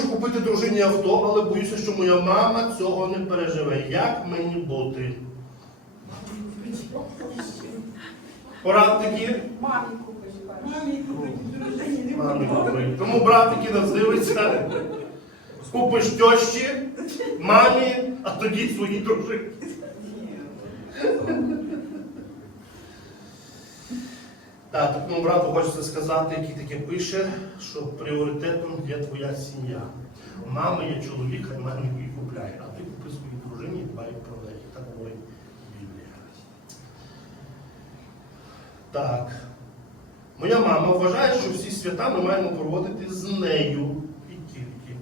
хочу купити дружині авто, але боюся, що моя мама цього не переживе. Як мені бути? Порадники? Мамі купиш. Мамі купить. Мамі купить. Тому братики нас дивиться. Купиш тещі, мамі, а тоді своїй дружині. Так, такому брату хочеться сказати, який таке пише, що пріоритетом є твоя сім'я. Мама є чоловік, хай мамі її купляє, а ти купи своїй дружині дбай про неї. Так говорить Біблія. Так. Моя мама вважає, що всі свята ми маємо проводити з нею і тільки.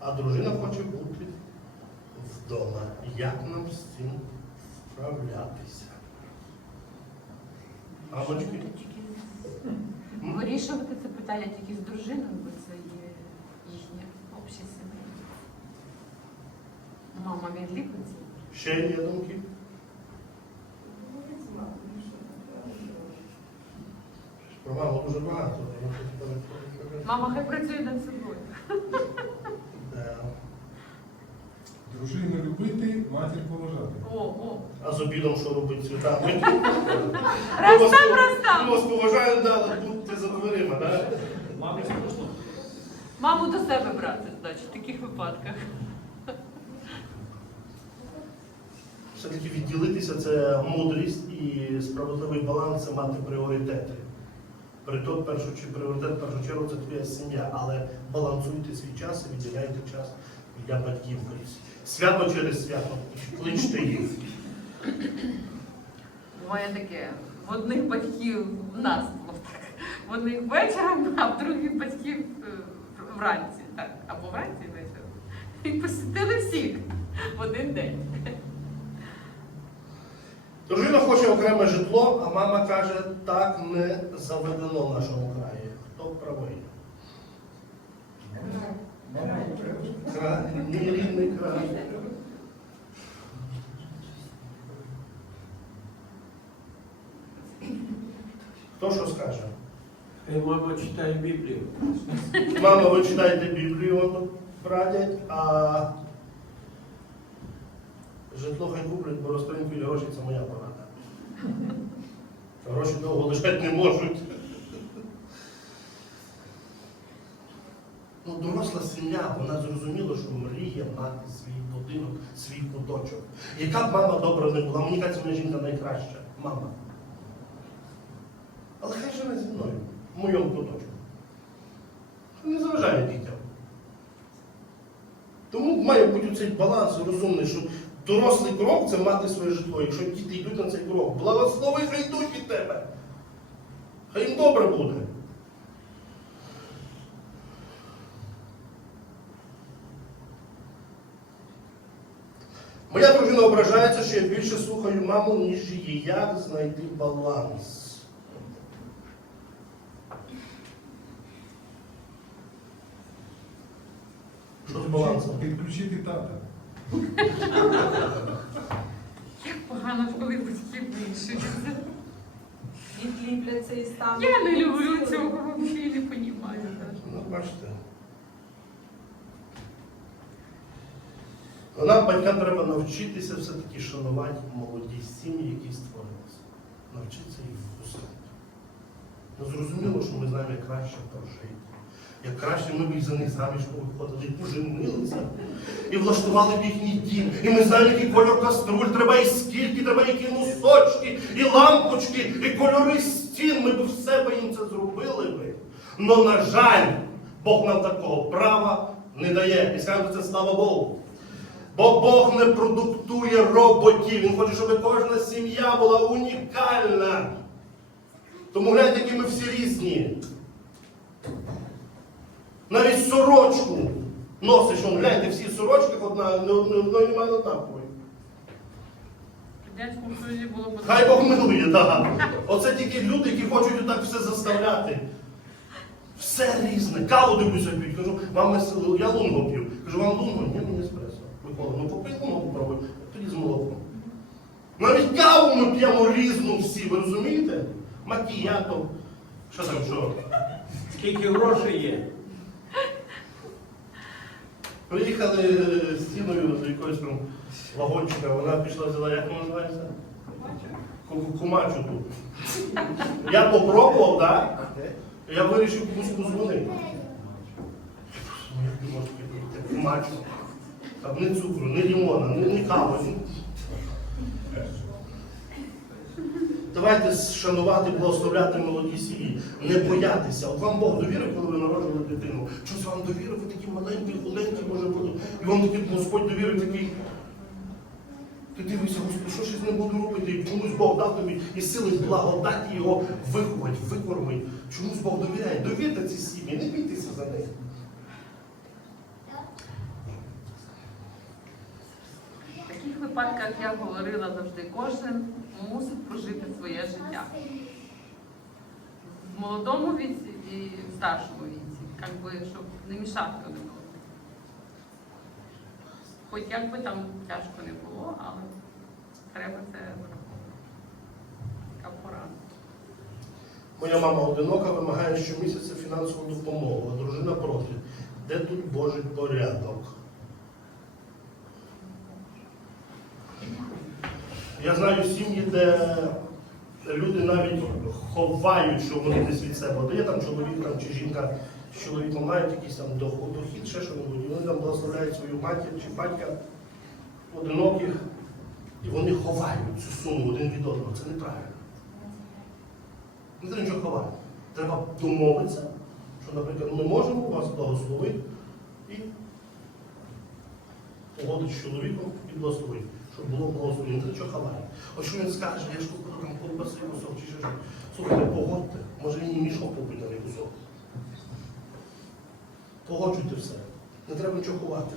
А дружина хоче бути вдома. Як нам з цим справлятися? Мамочки? Вирішувати це питання тільки з дружиною, бо це є їхнє обще сім'я. Мама відліпиться. Ще є думки? Про маму дуже багато. Мама хай працює над собою. Дружину любити, матір поважати. О, о. А з обідом що робить святами? Раз там, раз там. Ми вас поважаємо, да, будьте за дверима, так? Маму до себе брати, значить, в таких випадках. Все-таки відділитися це мудрість і справедливий баланс це мати пріоритети. Притом, першу чи пріоритет першу чергу це твоя сім'я, але балансуйте свій час і відділяйте час для батьків. Свято через свято. Кличте їх. Буває таке. В одних батьків в нас було так. В одних вечором, а в других батьків е, вранці. Так, або вранці вечором. І посітили всіх в один день. Дружина хоче окреме житло, а мама каже, так не заведено в нашому краї. Хто правий? Рідний край. Хто що скаже? Хай мама читає Біблію. Мама, ви читаєте Біблію, радять, а житло хай куплять, бо розпорядку гроші це моя порада. Гроші довго лежати не можуть. Ну, доросла сім'я, вона зрозуміла, що мріє мати свій будинок, свій куточок. Яка б мама добра не була, мені кажеться, моя жінка найкраща. Мама. Але хай живе зі мною, в моєму куточку. Не заважає дітям. Тому має бути цей баланс розумний, що дорослий крок це мати своє житло. Якщо діти йдуть на цей крок, благослови, хай йдуть від тебе. Хай їм добре буде. Моя дружина ображається, що я більше слухаю маму, ніж її. Як знайти баланс? Що з балансом? Підключити тата. Як погано, коли батьки вирішуються. Відліпляться і стануть. Я не люблю цього, взагалі не розумію. Ну, бачите. Нам, батькам, треба навчитися все-таки шанувати молоді сім'ї, які створилися. Навчитися їх впускати. Ну, зрозуміло, що ми знаємо, як краще прожити. Як краще ми б за них заміж виходили, і поженилися, і влаштували б їхній дім. І ми знаємо, який кольор каструль, треба і скільки, треба які носочки, і лампочки, і кольори стін. Ми б все би їм це зробили би. Но, на жаль, Бог нам такого права не дає. І скажемо це слава Богу. Бо Бог не продуктує роботів. Він хоче, щоб кожна сім'я була унікальна. Тому гляньте, які ми всі різні. Навіть сорочку носиш, он, гляньте, всі в сорочках одна, не одної одної немає однакової. Радянському Союзі було б Хай Бог милує, так. Оце тільки люди, які хочуть отак все заставляти. Все різне. Каву дивлюся п'ють. Кажу, вам я лунго п'ю. Кажу, вам лунго? Ні, ну попий лунго попробуй, тоді з молоком. Навіть каву ми п'ємо різну всі, ви розумієте? Макіято. Що там, що? Скільки грошей є? Приїхали е, стіною до якогось там вагончика, вона пішла взяла, як воно називається? Ку- Кумачу тут. Я попробував, так? Я вирішив комусь позвонити. Ну, Кумачу. Там ні цукру, ні лимона, ні, ні кави. ні- Давайте шанувати, благословляти молоді сім'ї, не боятися. От вам Бог довірив, коли ви народжували дитину. Щось вам довірив, ви такі маленькі, хуленькі, може бути. І вам такий Господь довірив такий. Ти дивишся, Господи, що ж з ним буду робити? І чомусь Бог дав тобі і сили благодаті його виховати, викормити. Чомусь Бог довіряє. Довірте ці сім'ї, не бійтеся за них. Таких випадках я говорила завжди, кожен мусить прожити своє життя. В молодому віці і в старшому віці, як би, щоб не мішати один одному. Хоч як би там тяжко не було, але треба це враховувати. Така порада. Моя мама одинока вимагає щомісяця фінансову допомогу, а дружина проти. Де тут Божий порядок? Я знаю сім'ї, де люди навіть ховають, що вони десь від себе. Де є там чоловік там, чи жінка з чоловіком мають якийсь там дохід, ще що-небудь. І Вони там благословляють свою матір чи батька одиноких, і вони ховають цю суму один від одного. Це неправильно. Не треба нічого ховати. Треба домовитися, що, наприклад, ми можемо вас благословити і погодити з чоловіком і благословити, щоб було треба нічого ховати. От що він скаже, я ж купив там колбаси кусок чи що. Слухайте, погодьте, може він і мішок купить на кусок. Погоджуйте все. Не треба нічого ховати.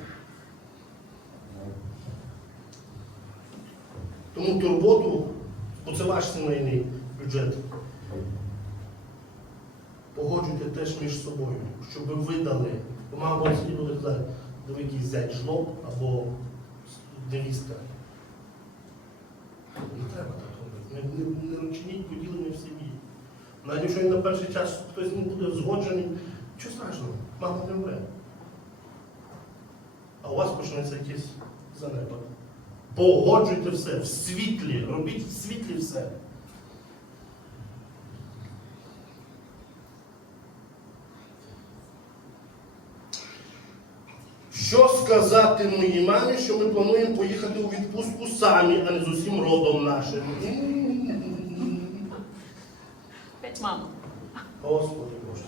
Тому турботу, бо це ваш сімейний бюджет. Погоджуйте теж між собою, щоб ви видали. Мама була сидіти казати, якийсь зять жлоб або невістка. Не треба так робити. Не, чиніть поділення в сім'ї. Навіть якщо і на перший час хтось не буде згоджений, нічого страшного, мама не вмре. А у вас почнеться якийсь занепад. Погоджуйте все в світлі, робіть в світлі все. Що сказати моїй мамі, що ми плануємо поїхати у відпустку самі, а не з усім родом нашим? П'ять мам. Господи Боже.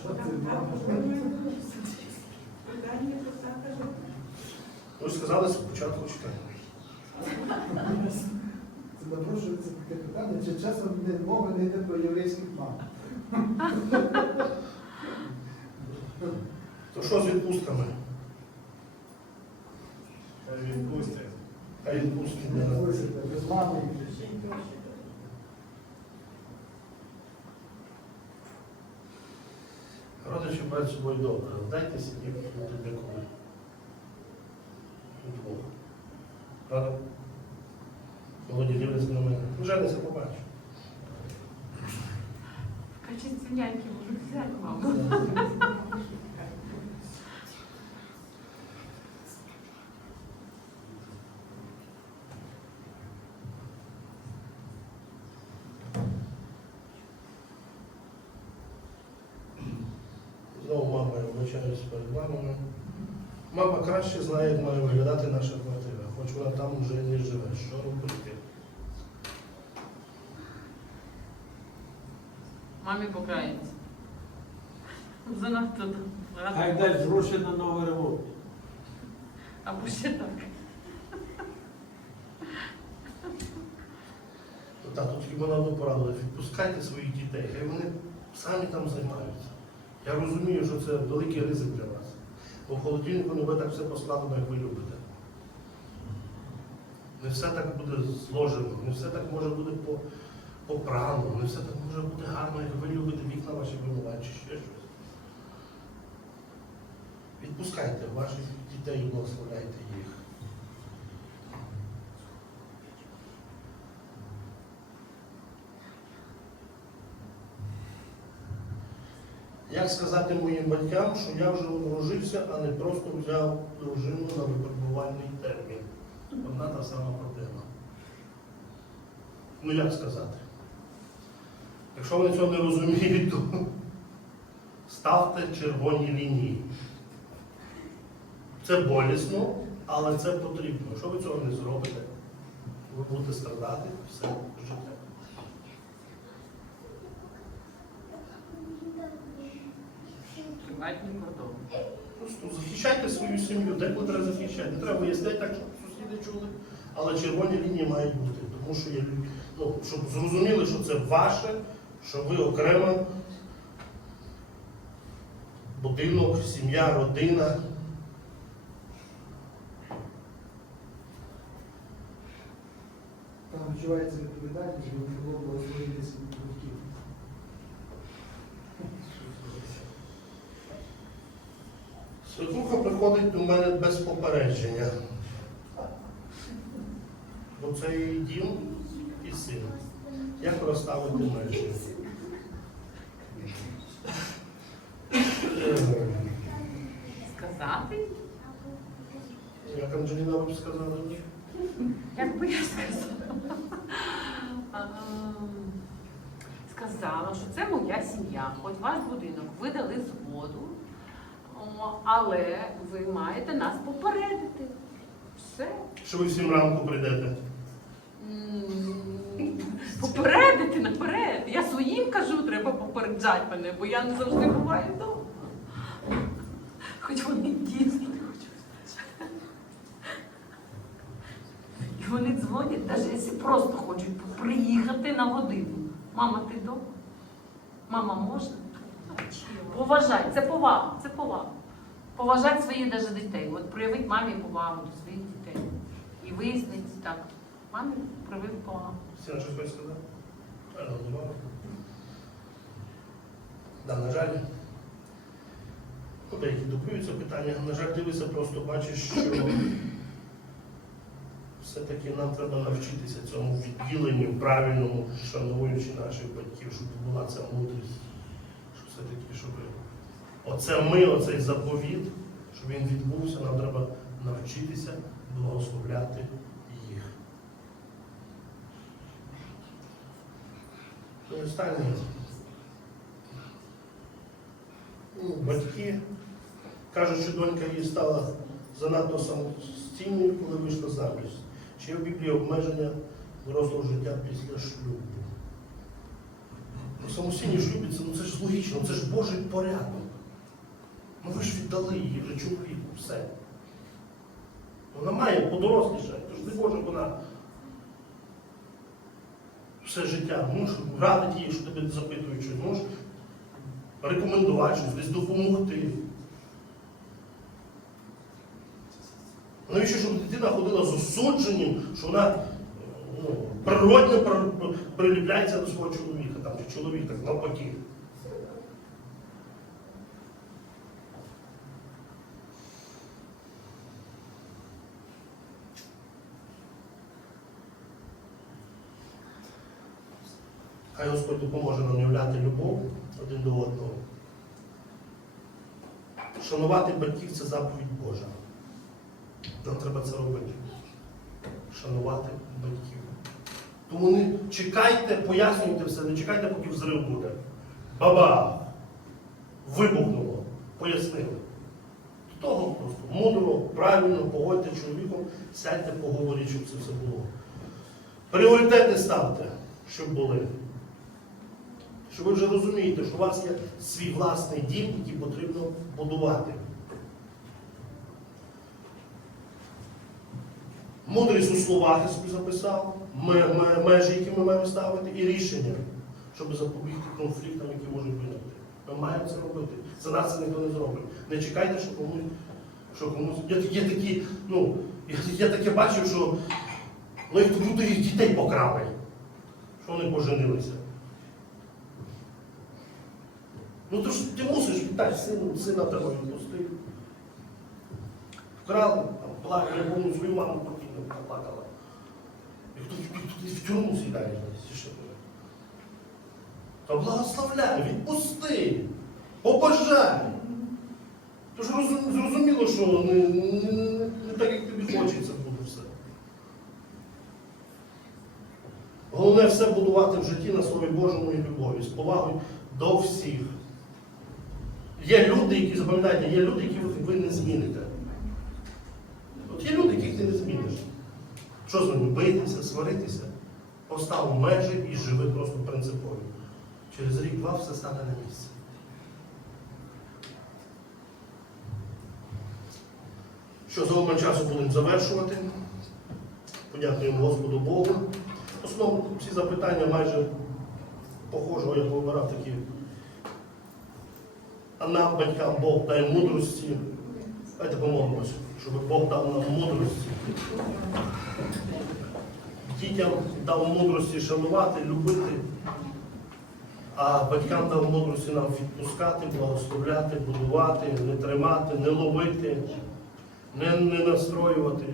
Ви ж сказали спочатку читання. Це напрошується таке питання, чи часом не- мова не йде про єврейських мам. То що з відпустками? Відпустять. Хай відпустки не без мами. Родичі перед собою добре, дайте собі бути деколи. Удвох. Правда? Володі дивляться на мене. Ну, женися, побачу. В качестві няньки можуть взяти маму. Знову мама, я вибачаюсь. Мама краще знає, як має виглядати наша квартира, хоч вона там вже не живе. Що робити? Мамі покається. Занадто Хай дасть гроші на новий ремонт. Або ще так. Так, тут хіба одну пораду, відпускайте своїх дітей, хай вони самі там займаються. Я розумію, що це великий ризик для вас. Бо в холодильнику не буде так все поскладено, як ви любите. Не все так буде зложено, не все так може бути по, попрано, не все так може бути гарно, як ви любите вікна ваші вимивати чи ще щось. Відпускайте ваших дітей і благословляйте їх. Як сказати моїм батькам, що я вже одружився, а не просто взяв дружину на випробувальний термін? Одна та сама проблема. Ну як сказати? Якщо ви цього не розумієте, то ставте червоні лінії. Це болісно, але це потрібно. Якщо ви цього не зробите, ви будете страдати все Приватні кордони. Просто захищайте свою сім'ю, деколи треба захищати. Не треба виясняти так, щоб сусіди чули. Але червоні лінії мають бути. Тому що є люди, ну, щоб зрозуміли, що це ваше, що ви окремо будинок, сім'я, родина. Там відчувається відповідальність, щоб не було благословити своїх батьків. Свекруха приходить до мене без попередження. Бо це її дім і син. Як розставити межі? Сказати? Як Анджеліна б сказала? Як би я сказала? Ем, Сказала, що це моя сім'я, хоч ваш будинок ви дали згоду, о, але ви маєте нас попередити. Все. Що ви всім ранку прийдете? М, Попередити наперед. Я своїм кажу, треба попереджати мене, бо я не завжди буваю вдома. Хоч вони дійсно не хочуть. І вони дзвонять, навіть якщо просто хочуть приїхати на годину. Мама, ти вдома? Мама, можна? Поважай, це повага, це повага. Поважати своїх навіть дітей. От проявить мамі повагу до своїх дітей. І вияснить так. Мамі проявив повагу. Всі на щось хочуть сказати? Правильно. Да, на жаль, ну, деякі дублюються питання. На жаль, дивися, просто бачиш, що все-таки нам треба навчитися цьому відділенню правильному, шануючи наших батьків, щоб була ця мудрість. Що все-таки, щоб оце ми, оцей заповіт, щоб він відбувся, нам треба навчитися благословляти їх. І останнє. Ну, батьки кажуть, що донька їй стала занадто самостійною, коли вийшла заміж. Чи є в Біблії обмеження дорослого життя після шлюбу? Ну, самостійні шлюбі це, ну, це ж логічно, це ж Божий порядок. Ну ви ж віддали її вже чоловіку, все. Вона має подорослішати, тож не може вона все життя, можеш радити їй, що тебе запитують, щось, можеш рекомендувати щось, десь допомогти. Навіщо, щоб дитина ходила з осудженням, що вона ну, природно приліпляється до свого чоловіка, там, чи так навпаки. Хай Господь допоможе нам являти любов один до одного. Шанувати батьків це заповідь Божа. Нам треба це робити. Шанувати батьків. Тому не чекайте, пояснюйте все, не чекайте, поки взрив буде. Баба! Вибухнуло, пояснили. До того просто мудро, правильно, погодьте чоловіком, сядьте, поговоріть, щоб це все було. Пріоритети ставте, щоб були. Що ви вже розумієте, що у вас є свій власний дім, який потрібно будувати. Мудрість у словах я собі записав, ме- ме- межі, які ми маємо ставити, і рішення, щоб запобігти конфліктам, які можуть виникти. Ми маємо це робити. За нас це ніхто не зробить. Не чекайте, що комусь, що комусь. Я, є такі, ну, я, я таке бачив, що ну, їх люди їх дітей покрали, що вони поженилися. Ну то ж ти мусиш віддати сину, сина тебе відпустив. Вкрали, там, плакали, я свою маму покинула, плакала. І хто в тюрму чи що? Та благословляй, відпусти. Побажай. Тож розум- зрозуміло, що не, не, не, так, як тобі хочеться буде все. Головне все будувати в житті на Слові Божому і любові, з повагою до всіх. Є люди, які, запам'ятайте, є люди, які ви, не зміните. От є люди, яких ти не зміниш. Що з ними? Битися, сваритися? Постав межі і живи просто принципово. Через рік-два все стане на місце. Що за обман часу будемо завершувати. Подякуємо Господу Богу. В основному всі запитання майже похожого, я вибирав такі. А нам, батькам, Бог дай мудрості. Давайте помолимося, щоб Бог дав нам мудрості. Дітям дав мудрості шанувати, любити, а батькам дав мудрості нам відпускати, благословляти, будувати, не тримати, не ловити, не, не настроювати.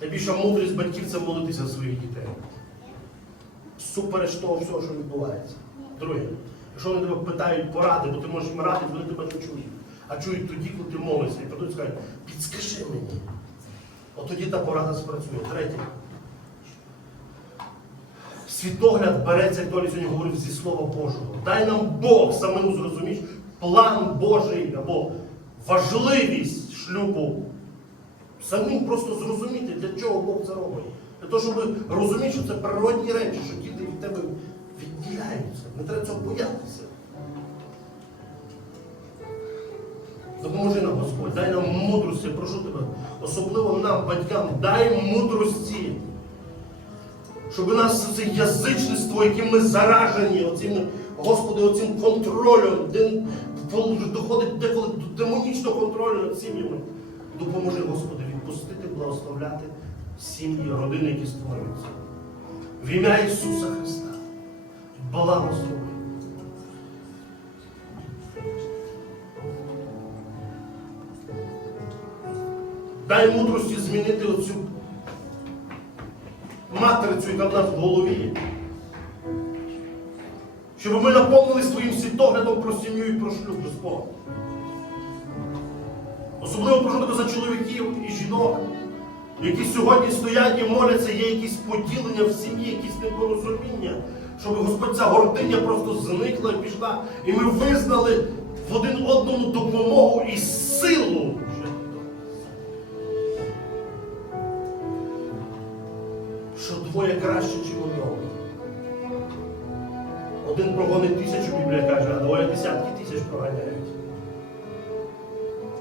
Найбільша мудрість батьків це молитися за своїх дітей. Супереч того всього, що відбувається. Друге, якщо вони тебе питають поради, бо ти можеш їм радити, вони тебе не чують. А чують тоді, коли ти молишся. І прийдуть і скажуть, підскажи мені. От тоді та порада спрацює. Третє. Світогляд береться, як Толі сьогодні говорив, зі Слова Божого. Дай нам Бог самому зрозумієш план Божий або важливість шлюбу. Самим просто зрозуміти, для чого Бог це робить. Для того, щоб розуміти, що це природні речі, що діти від тебе відділяються. Не треба цього боятися. Допоможи нам, Господь, дай нам мудрості, прошу тебе, особливо нам, батькам, дай мудрості, щоб у нас це язичництво, яким ми заражені, оцим, Господи, оцим контролем, де доходить деколи до демонічного контролю над сім'ями. Допоможи, Господи, відпустити, благословляти сім'ї, родини, які створюються. В ім'я Ісуса Христа. Благослови. Дай мудрості змінити оцю матрицю, яка в нас в голові. Щоб ми наповнили своїм світоглядом про сім'ю і про шлюб Господь. Особливо прошу тебе за чоловіків і жінок, які сьогодні стоять і моляться, є якісь поділення в сім'ї, якісь непорозуміння, щоб Господь ця гординя просто зникла і пішла, і ми визнали в один одному допомогу і силу. Що двоє краще, ніж одного. Один прогонить тисячу, Біблія каже, а двоє десятки тисяч проганяють.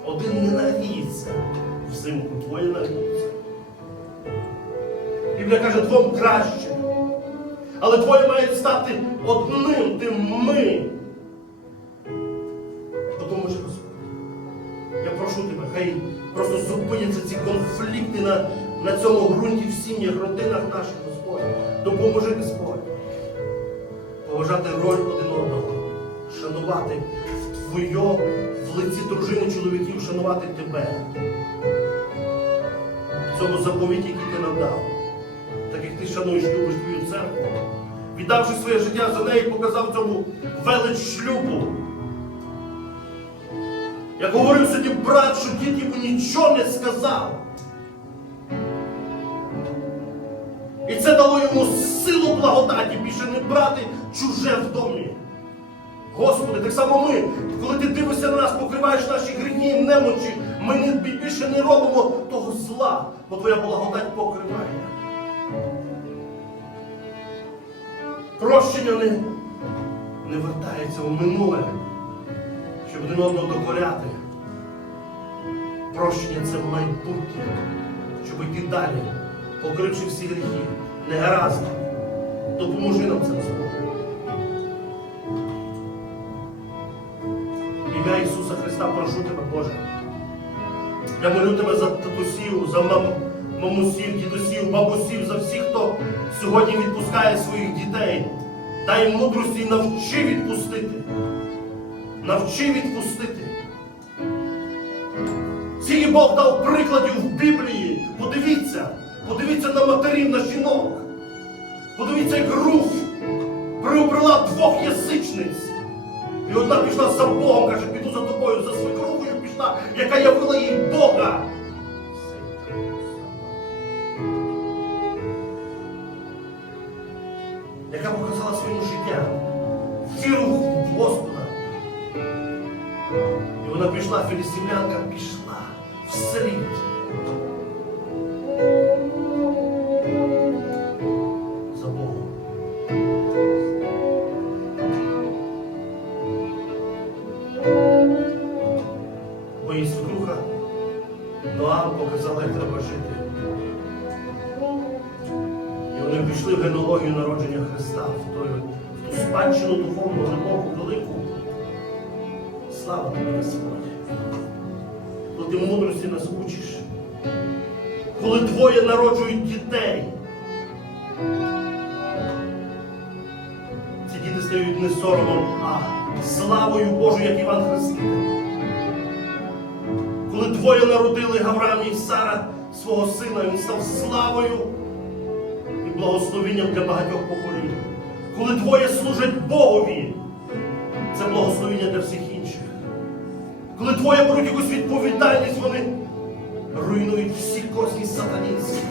Один не нагріється взимку, двоє нагріються. Біблія каже, двом краще. Але двоє мають стати одним, тим ми. Допоможи Господь. Я прошу тебе, хай просто зупиняться ці конфлікти на, на цьому ґрунті в сім'ях, родинах наших, Господь. Допоможи Господь. Поважати роль один одного, шанувати Твоє в лиці дружини чоловіків, шанувати тебе. В цьому заповіті, який ти нам дав. Так як ти шануєш, любиш твою церкву, віддавши своє життя за неї, показав цьому велич шлюбу. Як говорив сьогодні брат, що дід йому нічого не сказав. І це дало йому силу благодаті більше не брати чуже в домі. Господи, так само ми, коли ти дивишся на нас, покриваєш наші гріхи і немочі, ми більше не робимо того зла, бо Твоя благодать покриває. Прощення не, не вертається в минуле, щоб один одного докоряти. Прощення це майбутнє, щоб йти далі, покривши всі гріхи, негаразди. Допоможи нам це Господь. Ім'я Ісуса Христа прошу тебе, Боже. Я молю тебе за татусів, за мам, мамусів, дідусів, бабусів, за всіх, хто сьогодні відпускає своїх дітей. Дай мудрості навчи відпустити. Навчи відпустити. Скільки Бог дав прикладів в Біблії. Подивіться, подивіться на матерів, на жінок. Подивіться, як руф приобрела двох язичниць. І одна пішла за Богом, каже, піду за тобою, за свекрухою пішла, яка явила їй Бога. Бо її Ноам показала, як треба жити. І вони пішли в генологію народження Христа, в ту спадщину духовну, глибоку, велику. Слава тобі, Господь. Коли ти мудрості нас учиш, коли двоє народжують дітей, ці діти стають не соромом, а славою Божою, як Іван Хреститель. Двоє народили Гавраам і Сара свого сина, він став славою і благословенням для багатьох поколінь. Коли двоє служать Богові, це благословення для всіх інших. Коли двоє беруть якусь відповідальність, вони руйнують всі козні сатанінські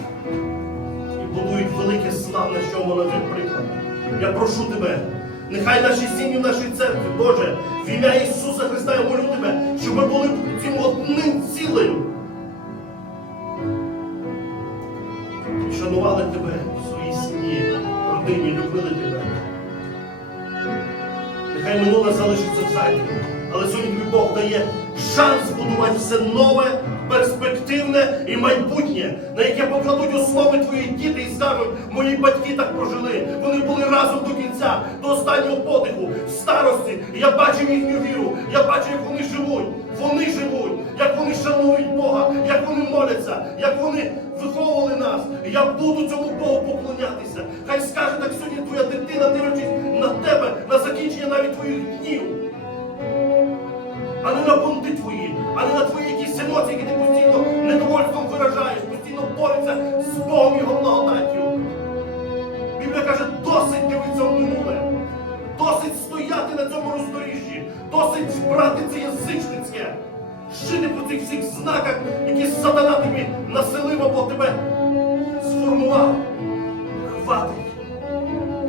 і будують велике славне, що воно від приклад. Я прошу тебе, нехай наші сім'ї в нашій церкві, Боже, в ім'я Ісуса Христа я молю тебе, щоб ми були цілим. Шанували тебе в своїй сім'ї, родині, любили тебе. Нехай минуле залишиться в задньому, але сьогодні Бог дає шанс будувати все нове, перспективне і майбутнє, на яке покладуть основи твої діти і скажуть, мої батьки так прожили. Вони були разом до кінця, до останнього подиху, в старості. Я бачив їхню віру, я бачу, як вони живуть. Вони живуть, як вони шанують Бога, як вони моляться, як вони виховували нас. Я буду цьому Богу поклонятися. Хай скаже так сьогодні твоя дитина, дивлячись на тебе, на закінчення навіть твоїх днів. А не на бунти твої, а не на твої якісь емоції, які ти постійно недовольством виражаєш, постійно бореться всіх які сатана тобі населив або тебе сформував. Хватить.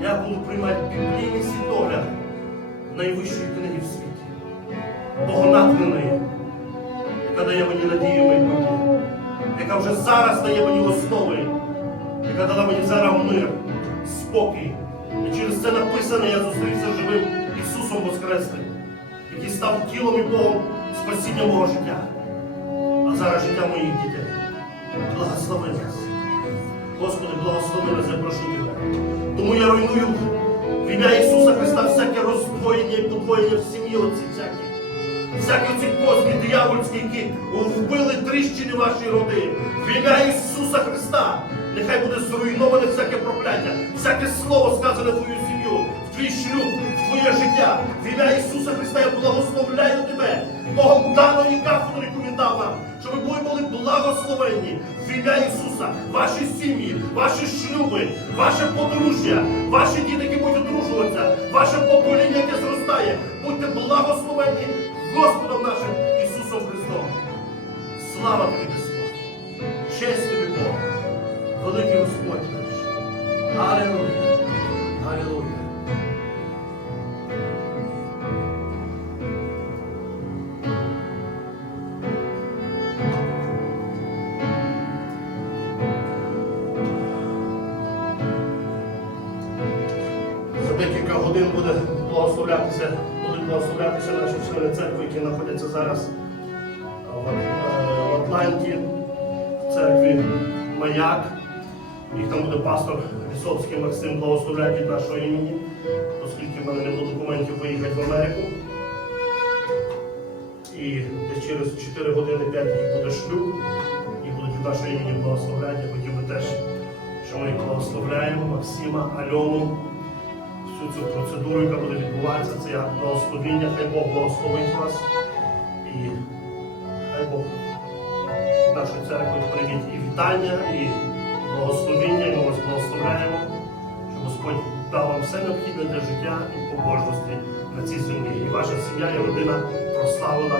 Я буду приймати біблійний світогляд найвищої книги в світі. Богонатхненої, яка дає мені надію майбутнє, яка вже зараз дає мені основи, яка дала мені зараз мир, спокій. І через це написане, я зустрівся живим Ісусом Воскресним, який став тілом і Богом спасіння мого життя, зараз життя моїх дітей. Благослови нас. Господи, благослови нас, я прошу тебе. Тому я руйную в ім'я Ісуса Христа всяке роздвоєння і подвоєння в сім'ї оці всякі. Всякі ці козні диявольські, які вбили тріщини ваші роди. В ім'я Ісуса Христа. Нехай буде зруйноване всяке прокляття, всяке слово сказане в твою сім'ю, в твій шлюб, в твоє життя. В ім'я Ісуса Христа я благословляю тебе. Богом даної кафедри, яку благословенні в ім'я Ісуса, ваші сім'ї, ваші шлюби, ваше подружжя, ваші діти, які будуть одружуватися, ваше покоління, яке зростає. Будьте благословенні благословлятися, будуть благословлятися наші члени церкви, які знаходяться зараз в, е, Атланті, в церкві Маяк. Їх там буде пастор Лісовський Максим благословляти від нашого імені, оскільки в мене не було документів виїхати в Америку. І десь через 4 години 5 їх буде шлюб, їх будуть від нашого імені благословляти. Я хотів би теж, що ми їх благословляємо, Максима, Альону всю цю процедуру, яка буде відбуватися, це як благословіння, хай Бог благословить вас. І хай Бог нашої церкви прийміть і вітання, і благословіння, і ми вас благословляємо, щоб все необхідне для життя і побожності на цій землі. І ваша сім'я і родина прославила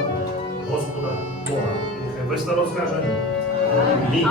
Господа Бога. І нехай весь народ скаже Амінь.